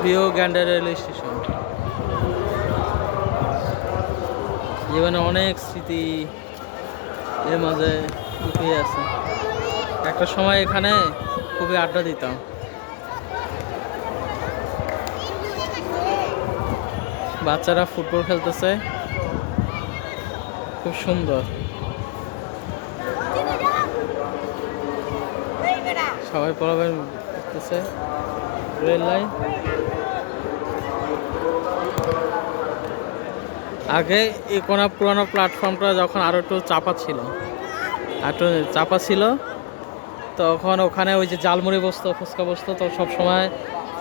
প্রিয় গ্যান্ডার rail station. জীবনে অনেক স্মৃতি এর মাঝে লুকিয়ে আছে। একটা সময় এখানে খুবই আড্ডা দিতাম। বাচ্চারা ফুটবল খেলতেছে, খুব সুন্দর। সবাই পলাবেন করতেছে। রেল লাইন আগে এই কোনা পুরানো প্ল্যাটফর্মটা যখন আরো একটু চাপা ছিল, তখন ওখানে ওই যে জালমুড়ি বসতো, ফুচকা বসতো, তো সব সময়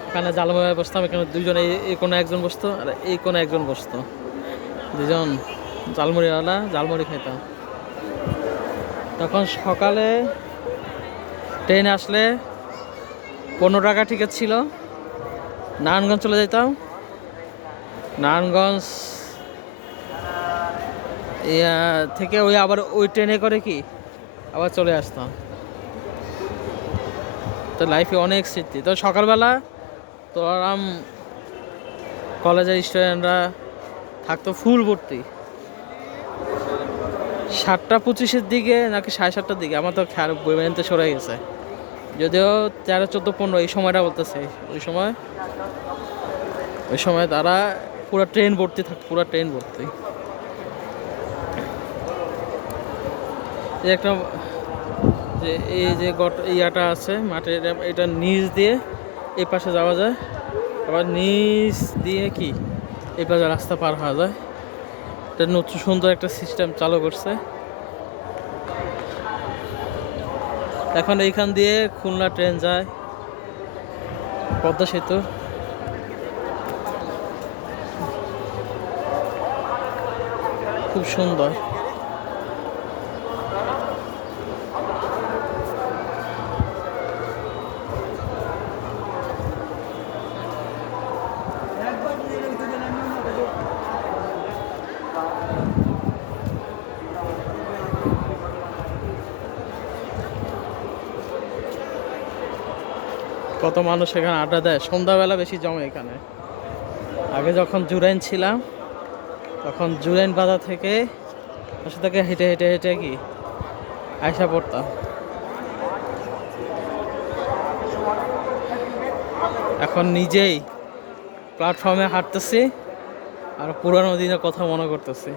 ওখানে জালমুড়ি বসতাম। এখানে দুইজন, এই কোনো একজন বসতো আর এই কোনো একজন বসতো, দুজন জালমুড়িওয়ালা জালমুড়ি খেতাম। তখন সকালে ট্রেন আসলে 15 টাকা টিকিট ছিল। নারায়ণগঞ্জ চলে যেতাম। নারায়ণগঞ্জ থেকে ওই আবার ওই ট্রেনে করে কি আবার চলে আসতাম। তো লাইফে অনেক স্মৃতি। তো সকালবেলা তো আরাম, কলেজের স্টুডেন্টরা থাকতো ফুল ভর্তি। 7টা 25-এর দিকে নাকি 7:30-টার দিকে, আমার তো খেয়াল বইতে সরে গেছে, যদিও 13, 14, 15 এই সময়টা বলতেছে। ওই সময় তারা পুরো ট্রেন ভর্তি থাকতো, পুরো ট্রেন ভর্তি। এই একটা যে এই যে ইয়াটা আছে মাঠের, এটা নিচ দিয়ে এই পাশে যাওয়া যায়, আবার নিচ দিয়ে কি এই পাশে রাস্তা পার হওয়া যায়। এটা নতুন সুন্দর একটা সিস্টেম চালু করছে। এখন এইখান দিয়ে খুলনা ট্রেন যায়, পদ্মা সেতু। খুব সুন্দর। কত মানুষ এখানে আড্ডা দেয়, সন্ধ্যাবেলা বেশি জমে এখানে। আগে যখন জুরাইন ছিলাম, তখন জুরাইন বাজার থেকে বাসা থেকে হেঁটে হেঁটে হেঁটে কি আয়সা পড়তাম। এখন নিজেই প্ল্যাটফর্মে হাঁটতেছি আর পুরানো দিনের কথা মনে করতেছি।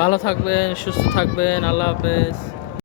ভালো থাকবেন, সুস্থ থাকবেন, আল্লাহ হাফেজ।